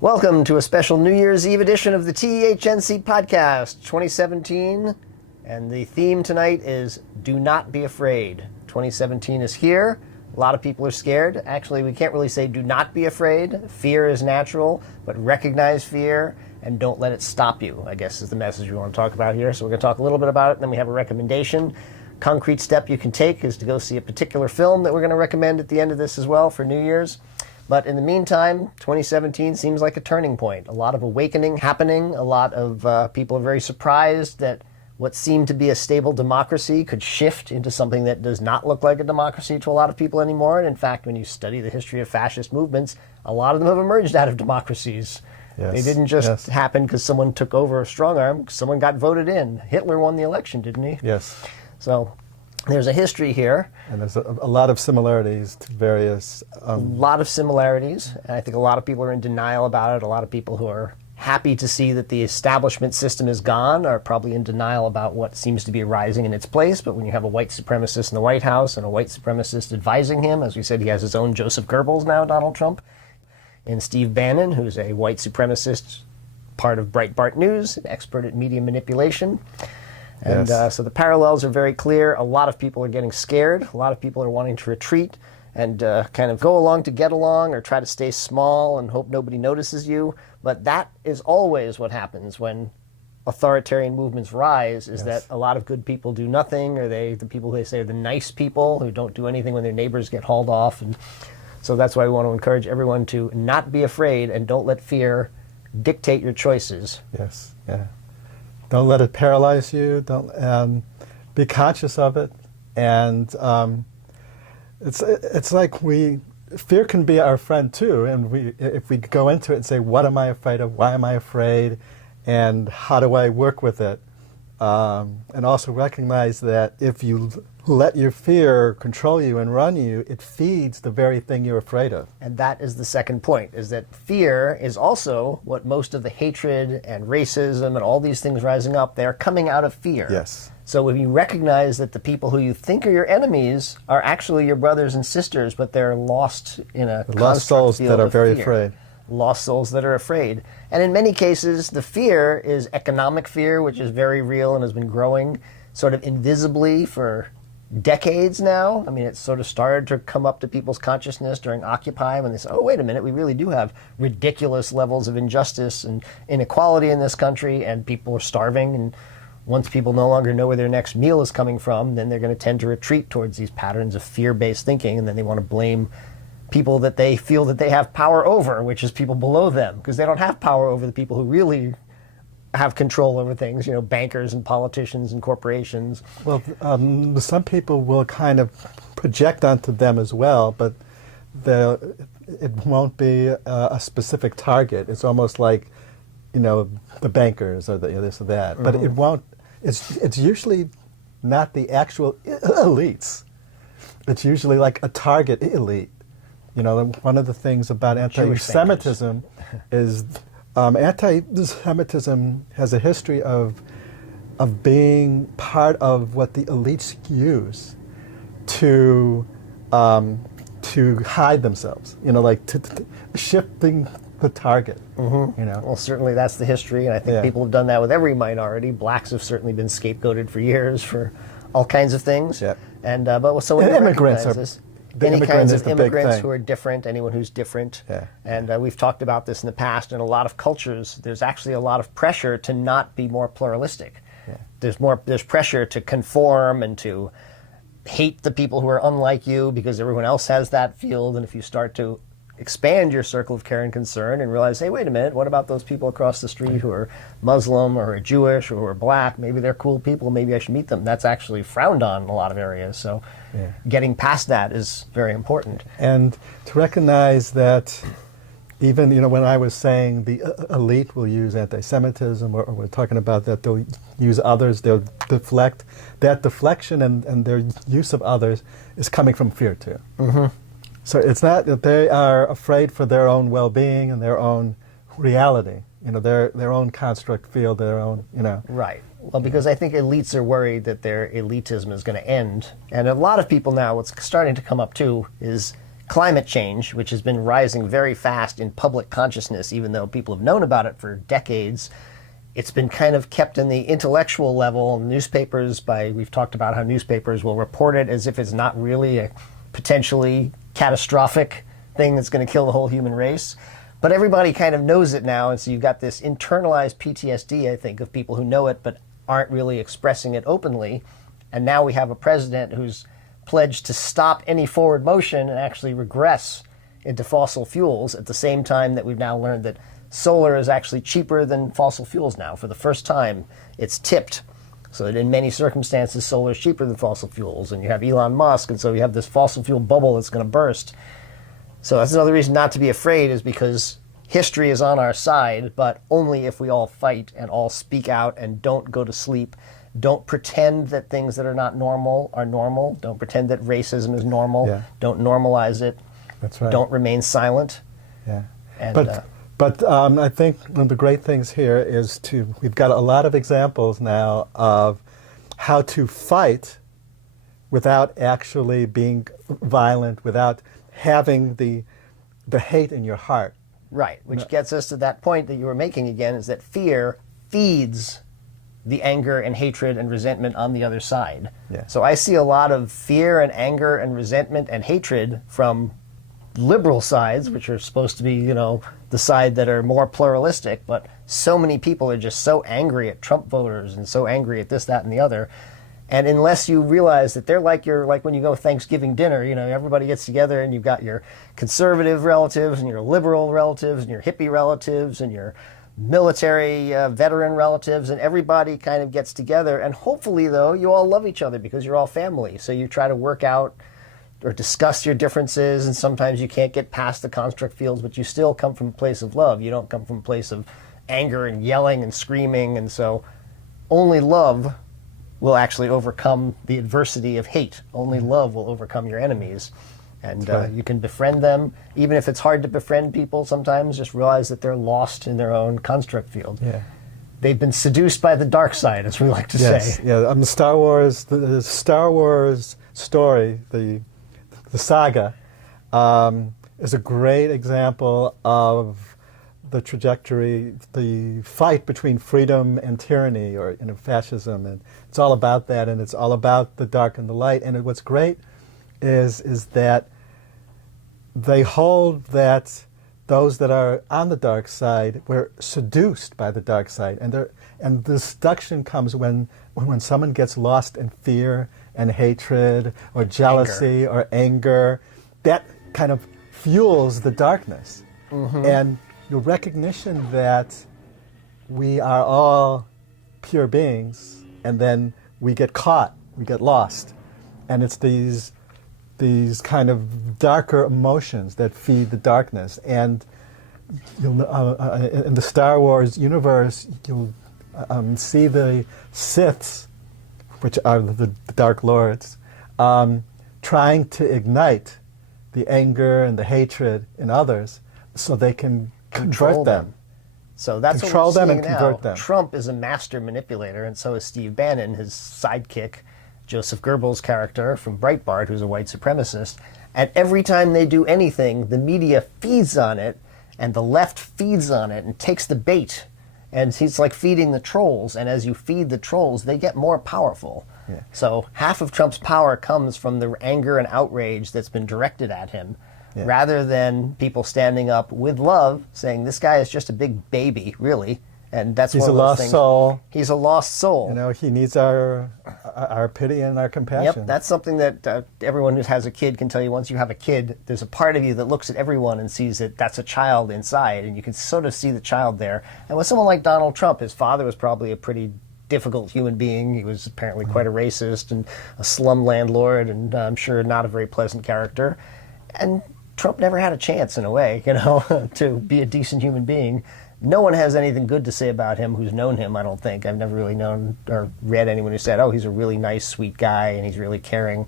Welcome to a special New Year's Eve edition of the TEHNC podcast 2017. And the theme tonight is Do Not Be Afraid. 2017 is here. A lot of people are scared. Actually, we can't really say do not be afraid. Fear is natural, but recognize fear and don't let it stop you, I guess is the message we want to talk about here. So we're going to talk a little bit about it, and then we have a recommendation. Concrete step you can take is to go see a particular film that we're going to recommend at the end of this as well for New Year's. But in the meantime, 2017 seems like a turning point. A lot of awakening happening. A lot of people are very surprised that what seemed to be a stable democracy could shift into something that does not look like a democracy to a lot of people anymore. And in fact, when you study the history of fascist movements, a lot of them have emerged out of democracies. Yes. They didn't just happen because someone took over a strong arm. Someone got voted in. Hitler won the election, didn't he? Yes. So there's a history here. And there's a lot of similarities to various... A lot of similarities. And I think a lot of people are in denial about it. A lot of people who are happy to see that the establishment system is gone are probably in denial about what seems to be rising in its place. But when you have a white supremacist in the White House and a white supremacist advising him, as we said, he has his own Joseph Goebbels now, Donald Trump, and Steve Bannon, who's a white supremacist, part of Breitbart News, an expert at media manipulation. And so the parallels are very clear. A lot of people are getting scared. A lot of people are wanting to retreat and kind of go along to get along or try to stay small and hope nobody notices you. But that is always what happens when authoritarian movements rise, is that a lot of good people do nothing, or the people they say are the nice people who don't do anything when their neighbors get hauled off. And so that's why we want to encourage everyone to not be afraid and don't let fear dictate your choices. Yes, yeah. Don't let it paralyze you. Don't be conscious of it, and it's like fear can be our friend too. And if we go into it and say, what am I afraid of? Why am I afraid? And how do I work with it? And also recognize that if you let your fear control you and run you, it feeds the very thing you're afraid of. And that is the second point, is that fear is also what most of the hatred and racism and all these things rising up, they're coming out of fear. Yes. So when you recognize that the people who you think are your enemies are actually your brothers and sisters, but they're lost in a lost souls that are very afraid. Lost souls that are afraid. And in many cases, the fear is economic fear, which is very real and has been growing sort of invisibly for decades now. I mean, it sort of started to come up to people's consciousness during Occupy when they said, oh, wait a minute, we really do have ridiculous levels of injustice and inequality in this country, and people are starving. And once people no longer know where their next meal is coming from, then they're going to tend to retreat towards these patterns of fear-based thinking, and then they want to blame people that they feel that they have power over, which is people below them, because they don't have power over the people who really have control over things, you know, bankers and politicians and corporations. Well, some people will kind of project onto them as well, but it won't be a specific target. It's almost like, you know, the bankers or this or that. Mm-hmm. But it won't. It's usually not the actual elites. It's usually like a target elite. You know, one of the things about anti-Semitism is anti-Semitism has a history of being part of what the elites use to hide themselves. You know, like to shifting the target. Mm-hmm. You know. Well, certainly that's the history, and I think people have done that with every minority. Blacks have certainly been scapegoated for years for all kinds of things. Yeah. And but so when immigrants are. Any kinds of immigrants who are different, anyone who's different. Yeah. And we've talked about this in the past. In a lot of cultures, there's actually a lot of pressure to not be more pluralistic. Yeah. There's pressure to conform and to hate the people who are unlike you because everyone else has that field. And if you start to expand your circle of care and concern and realize, hey, wait a minute, what about those people across the street who are Muslim or are Jewish or who are black? Maybe they're cool people. Maybe I should meet them. That's actually frowned on in a lot of areas. So getting past that is very important. And to recognize that even, you know, when I was saying the elite will use anti-Semitism, or we're talking about that they'll use others, they'll deflect, that deflection and their use of others is coming from fear too. Mm-hmm. So it's not that they are afraid for their own well-being and their own reality, you know, their own construct field, their own, you know. Right. Well, because I think elites are worried that their elitism is going to end. And a lot of people now, what's starting to come up too, is climate change, which has been rising very fast in public consciousness, even though people have known about it for decades. It's been kind of kept in the intellectual level. Newspapers, we've talked about how newspapers will report it as if it's not really a potentially catastrophic thing that's going to kill the whole human race. But everybody kind of knows it now, and so you've got this internalized PTSD, I think, of people who know it but aren't really expressing it openly. And now we have a president who's pledged to stop any forward motion and actually regress into fossil fuels at the same time that we've now learned that solar is actually cheaper than fossil fuels now. For the first time, it's tipped, so that in many circumstances, solar is cheaper than fossil fuels. And you have Elon Musk, and so you have this fossil fuel bubble that's going to burst. So that's another reason not to be afraid, is because history is on our side, but only if we all fight and all speak out and don't go to sleep. Don't pretend that things that are not normal are normal. Don't pretend that racism is normal. Yeah. Don't normalize it. That's right. Don't remain silent. Yeah. And, But I think one of the great things here is we've got a lot of examples now of how to fight without actually being violent, without having the hate in your heart. Right, which gets us to that point that you were making again, is that fear feeds the anger and hatred and resentment on the other side. Yeah. So I see a lot of fear and anger and resentment and hatred from liberal sides, which are supposed to be, the side that are more pluralistic, but so many people are just so angry at Trump voters and so angry at this, that, and the other. And unless you realize that they're like when you go Thanksgiving dinner, everybody gets together and you've got your conservative relatives and your liberal relatives and your hippie relatives and your military veteran relatives, and everybody kind of gets together. And hopefully, though, you all love each other because you're all family. So you try to work out or discuss your differences, and sometimes you can't get past the construct fields, but you still come from a place of love. You don't come from a place of anger and yelling and screaming. And so only love will actually overcome the adversity of hate. Only love will overcome your enemies. And right. You can befriend them. Even if it's hard to befriend people sometimes, just realize that they're lost in their own construct field. Yeah. They've been seduced by the dark side, as we like to say. Yeah. The Star Wars story, the saga, is a great example of the trajectory, the fight between freedom and tyranny, or fascism, and it's all about that, and it's all about the dark and the light. And what's great is that they hold that those that are on the dark side were seduced by the dark side, and the seduction comes when someone gets lost in fear and hatred or jealousy or anger. That kind of fuels the darkness. Mm-hmm. And the recognition that we are all pure beings, and then we get caught, we get lost, and it's these kind of darker emotions that feed the darkness. And in the Star Wars universe, you'll see the Siths, which are the Dark Lords, trying to ignite the anger and the hatred in others so they can convert them. So that's control what we're them seeing and now. convert them. Trump is a master manipulator, and so is Steve Bannon, his sidekick, Joseph Goebbels' character from Breitbart, who's a white supremacist. And every time they do anything, the media feeds on it, and the left feeds on it and takes the bait. And he's like feeding the trolls, and as you feed the trolls, they get more powerful. Yeah. So half of Trump's power comes from the anger and outrage that's been directed at him, rather than people standing up with love, saying, this guy is just a big baby, really. And that's He's one of a those lost things. soul. He's a lost soul. He needs our pity and our compassion. Yep, that's something that everyone who has a kid can tell you. Once you have a kid, there's a part of you that looks at everyone and sees that that's a child inside, and you can sort of see the child there. And with someone like Donald Trump, his father was probably a pretty difficult human being. He was apparently quite a racist and a slum landlord, and I'm sure not a very pleasant character. And Trump never had a chance, in a way, to be a decent human being. No one has anything good to say about him who's known him, I don't think. I've never really known or read anyone who said, oh, he's a really nice, sweet guy, and he's really caring.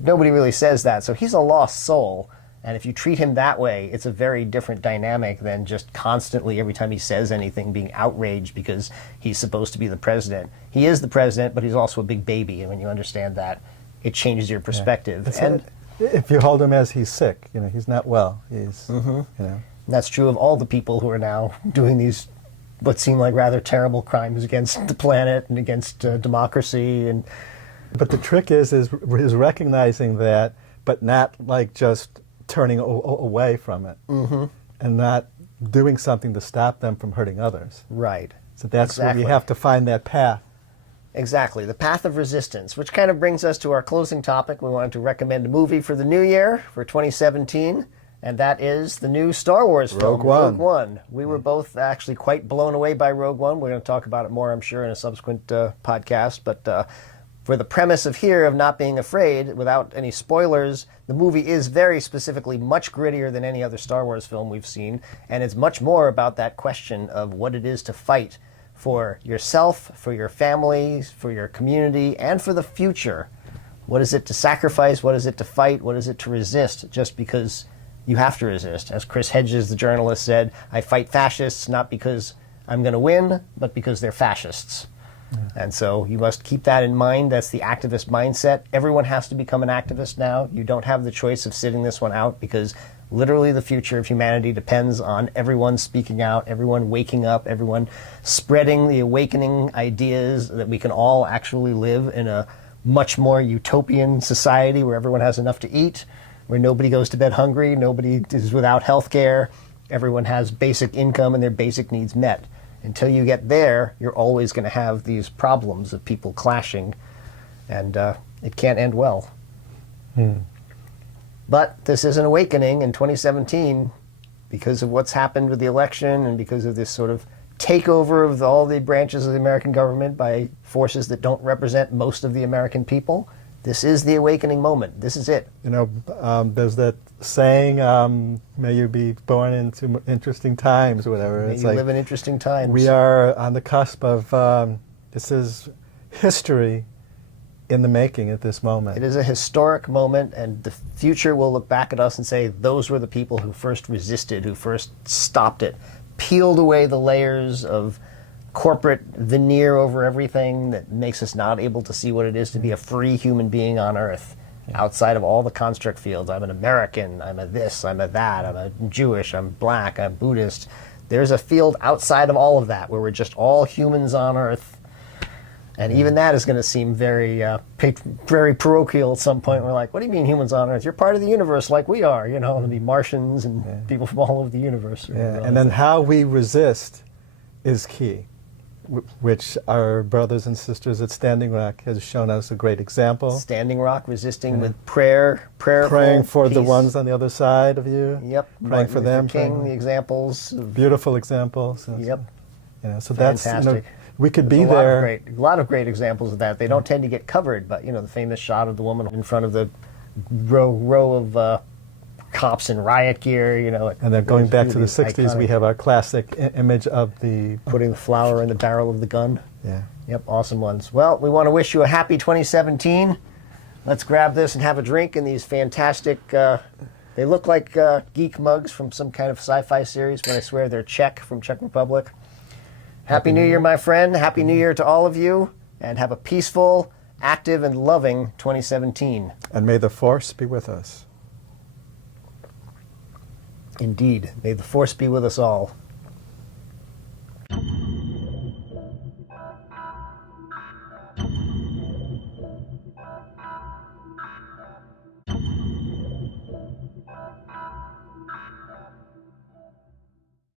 Nobody really says that. So he's a lost soul. And if you treat him that way, it's a very different dynamic than just constantly, every time he says anything, being outraged because he's supposed to be the president. He is the president, but he's also a big baby. And when you understand that, it changes your perspective. Yeah. if you hold him as he's sick, he's not well. He's, And that's true of all the people who are now doing these, what seem like rather terrible crimes against the planet and against democracy. But the trick is recognizing that, but not like just turning away from it, and not doing something to stop them from hurting others. Right. So that's where you have to find that path. Exactly, the path of resistance, which kind of brings us to our closing topic. We wanted to recommend a movie for the new year, for 2017, and that is the new Star Wars film, Rogue One. We were both actually quite blown away by Rogue One. We're going to talk about it more, I'm sure, in a subsequent podcast, but for the premise of here of not being afraid, without any spoilers, the movie is very specifically much grittier than any other Star Wars film we've seen, and it's much more about that question of what it is to fight for yourself, for your family, for your community, and for the future. What is it to sacrifice? What is it to fight? What is it to resist just because you have to resist? As Chris Hedges, the journalist, said, I fight fascists not because I'm going to win, but because they're fascists. And so you must keep that in mind. That's the activist mindset. Everyone has to become an activist now. You don't have the choice of sitting this one out because literally the future of humanity depends on everyone speaking out, everyone waking up, everyone spreading the awakening ideas that we can all actually live in a much more utopian society where everyone has enough to eat, where nobody goes to bed hungry, nobody is without health care, everyone has basic income and their basic needs met. Until you get there, you're always going to have these problems of people clashing, and it can't end well. But this is an awakening in 2017 because of what's happened with the election and because of this sort of takeover of all the branches of the American government by forces that don't represent most of the American people. This is the awakening moment. This is it. There's that saying, may you be born into interesting times, or whatever. May you live in interesting times. We are on the cusp of, this is history in the making at this moment. It is a historic moment, and the future will look back at us and say, those were the people who first resisted, who first stopped it, peeled away the layers of corporate veneer over everything that makes us not able to see what it is to be a free human being on Earth, outside of all the construct fields. I'm an American, I'm a this, I'm a that, I'm a Jewish, I'm black, I'm Buddhist. There's a field outside of all of that where we're just all humans on Earth. And even that is going to seem very very parochial at some point. We're like, what do you mean humans on Earth? You're part of the universe like we are. There'll be Martians and people from all over the universe. And then how we resist is key, which our brothers and sisters at Standing Rock has shown us a great example. Standing Rock, resisting with praying for peace. The ones on the other side of you. Yep. Praying Martin for them. Luther King, the examples. Beautiful examples. Yep. So Fantastic. that's, we could be There's there. A lot of great examples of that. They don't tend to get covered, but the famous shot of the woman in front of the row of cops in riot gear, And then going back to the 60s, iconic. we have our classic image of the... Putting the flower in the barrel of the gun. Yeah. Yep, awesome ones. Well, we want to wish you a happy 2017. Let's grab this and have a drink in these fantastic... they look like geek mugs from some kind of sci-fi series, but I swear they're Czech, from Czech Republic. Happy New Year, my friend. Happy New Year to all of you. And have a peaceful, active, and loving 2017. And may the Force be with us. Indeed. May the Force be with us all.